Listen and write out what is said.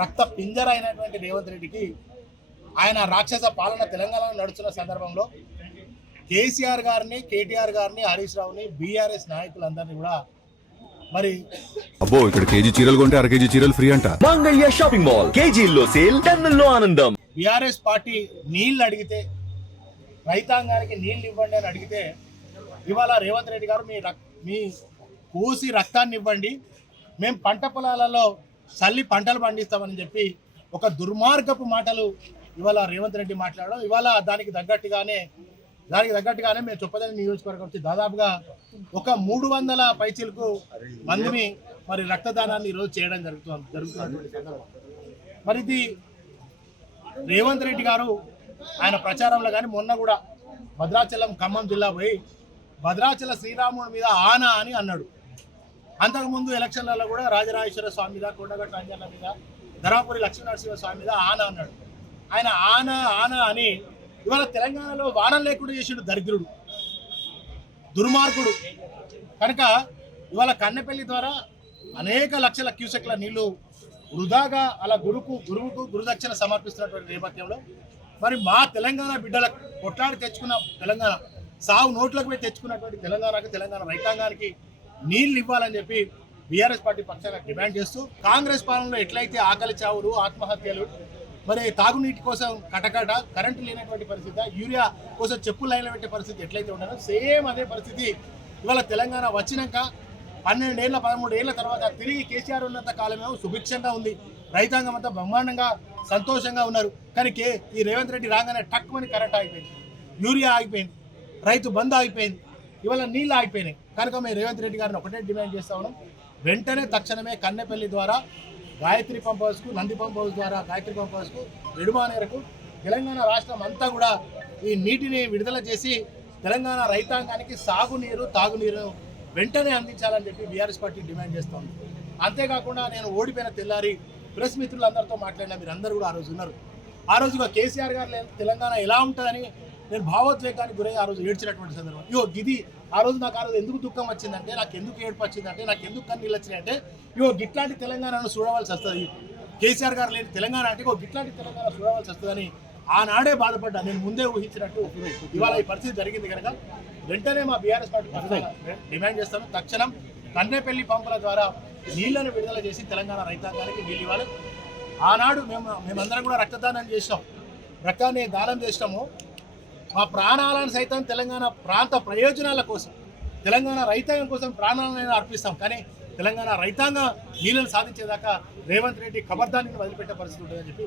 రక్త పింజర అయినటువంటి రేవంత్ రెడ్డికి ఆయన రాక్షస పాలన తెలంగాణలో నడుస్తున్న సందర్భంలో కేసీఆర్ గారిని, కేటీఆర్ గారిని, హరీష్ రావుని, బీఆర్ఎస్ నాయకులందరినీ కూడా మరి అబ్బో ఇక్కడ కేజీ చీరలు కొంటే అర కేజీ చీరలు ఫ్రీ అంట. మంగళ్య షాపింగ్ మాల్, కేజీల్లో సేల్, టన్నుల్లో ఆనందం. బీఆర్ఎస్ పార్టీ నీళ్లు అడిగితే, రైతాంగానికి నీళ్లు ఇవ్వండి అని అడిగితే, ఇవాళ రేవంత్ రెడ్డి గారు మీ కోసి రక్తాన్ని ఇవ్వండి, మేము పంట పొలాలలో చల్లి పంటలు పండిస్తామని చెప్పి ఒక దుర్మార్గపు మాటలు ఇవాళ రేవంత్ రెడ్డి మాట్లాడడం. ఇవాళ దానికి తగ్గట్టుగానే మేము చొప్పదండి నియోజకవర్గం వచ్చి దాదాపుగా ఒక 300 పైచీలకు మందిని మరి రక్తదానాన్ని ఈరోజు చేయడం జరుగుతున్నటువంటి సందర్భం. మరి ఇది రేవంత్ రెడ్డి గారు ఆయన ప్రచారంలో కానీ మొన్న కూడా భద్రాచలం, ఖమ్మం జిల్లా పోయి భద్రాచల శ్రీరాముడి మీద ఆనా అని అన్నాడు. అంతకుముందు ఎలక్షన్లలో కూడా రాజరాజేశ్వర స్వామి మీద, కొండగట్ట అంజన్న మీద, ధర్మపురి లక్ష్మీనరసింహ స్వామి మీద ఆనా అన్నాడు. ఆయన ఆనా అని ఇవాళ తెలంగాణలో వానం లేకుండా చేసిండు దరిద్రుడు, దుర్మార్గుడు. కనుక ఇవాళ కన్నెపల్లి ద్వారా అనేక లక్షల క్యూసెక్ల నీళ్లు వృధాగా అలా గురువుకు గురుదక్షిణ సమర్పిస్తున్నటువంటి నేపథ్యంలో మరి మా తెలంగాణ బిడ్డలకు కొట్లాడి తెచ్చుకున్న తెలంగాణ, సాగు నోట్లకు పోయి తెచ్చుకున్నటువంటి తెలంగాణ రైతాంగానికి నీళ్లు ఇవ్వాలని చెప్పి బీఆర్ఎస్ పార్టీ పక్షాన డిమాండ్ చేస్తూ, కాంగ్రెస్ పాలనలో ఎట్లయితే ఆకలి చావులు, ఆత్మహత్యలు, మరి తాగునీటి కోసం కటకట, కరెంటు లేనటువంటి పరిస్థితి, యూరియా కోసం చెప్పులు లైన్లో పెట్టే పరిస్థితి ఎట్లయితే ఉండదో సేమ్ అదే పరిస్థితి ఇవాళ తెలంగాణ వచ్చినాక 12 ఏళ్ళ 13 ఏళ్ల తర్వాత తిరిగి కేసీఆర్ ఉన్నంత కాలమేమో సుభిక్షంగా ఉంది, రైతాంగం అంతా బ్రహ్మాండంగా సంతోషంగా ఉన్నారు. కానీ ఈ రేవంత్ రెడ్డి రాగానే టక్కుమని కరెంట్ ఆగిపోయింది, యూరియా ఆగిపోయింది, రైతు బంద్ ఆగిపోయింది, ఇవాళ నీళ్ళు ఆగిపోయినాయి. కనుక మేము రేవంత్ రెడ్డి గారిని ఒకటే డిమాండ్ చేస్తా ఉన్నాం, వెంటనే తక్షణమే కన్నెపల్లి ద్వారా గాయత్రి పంప్ హౌస్కు, నంది పంప్ హౌస్ ద్వారా గాయత్రి పంప్ హౌస్కు, ఎడుమానేరకు తెలంగాణ రాష్ట్రం అంతా కూడా ఈ నీటిని విడుదల చేసి తెలంగాణ రైతాంగానికి సాగునీరు, తాగునీరు వెంటనే అందించాలని చెప్పి బీఆర్ఎస్ పార్టీ డిమాండ్ చేస్తూ ఉంది. అంతేకాకుండా నేను ఓడిపోయిన తెల్లారి ప్రెస్ మిత్రులందరితో మాట్లాడినా, మీరు అందరూ కూడా ఆ రోజు ఉన్నారు. ఆ రోజుగా కేసీఆర్ గారు తెలంగాణ ఎలా ఉంటుందని నేను భావోద్వేగానికి గురై ఆ రోజు ఏడ్చినటువంటి సందర్భం. ఆ రోజు ఎందుకు దుఃఖం వచ్చిందంటే, నాకు ఎందుకు ఏడుపు వచ్చిందంటే, నాకు ఎందుకు కన్నీళ్ళు వచ్చినాయంటే, గిట్లాంటి తెలంగాణను చూడవలసి వస్తుంది, కేసీఆర్ గారు లేని తెలంగాణ అంటే గిట్లాంటి తెలంగాణ చూడవలసి వస్తుందని ఆనాడే బాధపడ్డా. నేను ముందే ఊహించినట్టు ఇవాళ ఈ పరిస్థితి జరిగింది. కనుక వెంటనే మా బీఆర్ఎస్ పార్టీ డిమాండ్ చేస్తాను, తక్షణం కన్నెపల్లి పంపుల ద్వారా నీళ్లను విడుదల చేసి తెలంగాణ రైతాంగానికి నీళ్ళు ఇవ్వాలి. ఆనాడు మేమందరం కూడా రక్తదానం చేసినాం, రక్తాన్ని దానం చేసినాము. మా ప్రాణాలను సైతం తెలంగాణ ప్రాంత ప్రయోజనాల కోసం, తెలంగాణ రైతాంగం కోసం ప్రాణాలను అర్పిస్తాం. కానీ తెలంగాణ రైతాంగం నీళ్ళను సాధించేదాకా రేవంత్ రెడ్డి ఖబర్దాన్ని వదిలిపెట్టే పరిస్థితి ఉంటుందని చెప్పి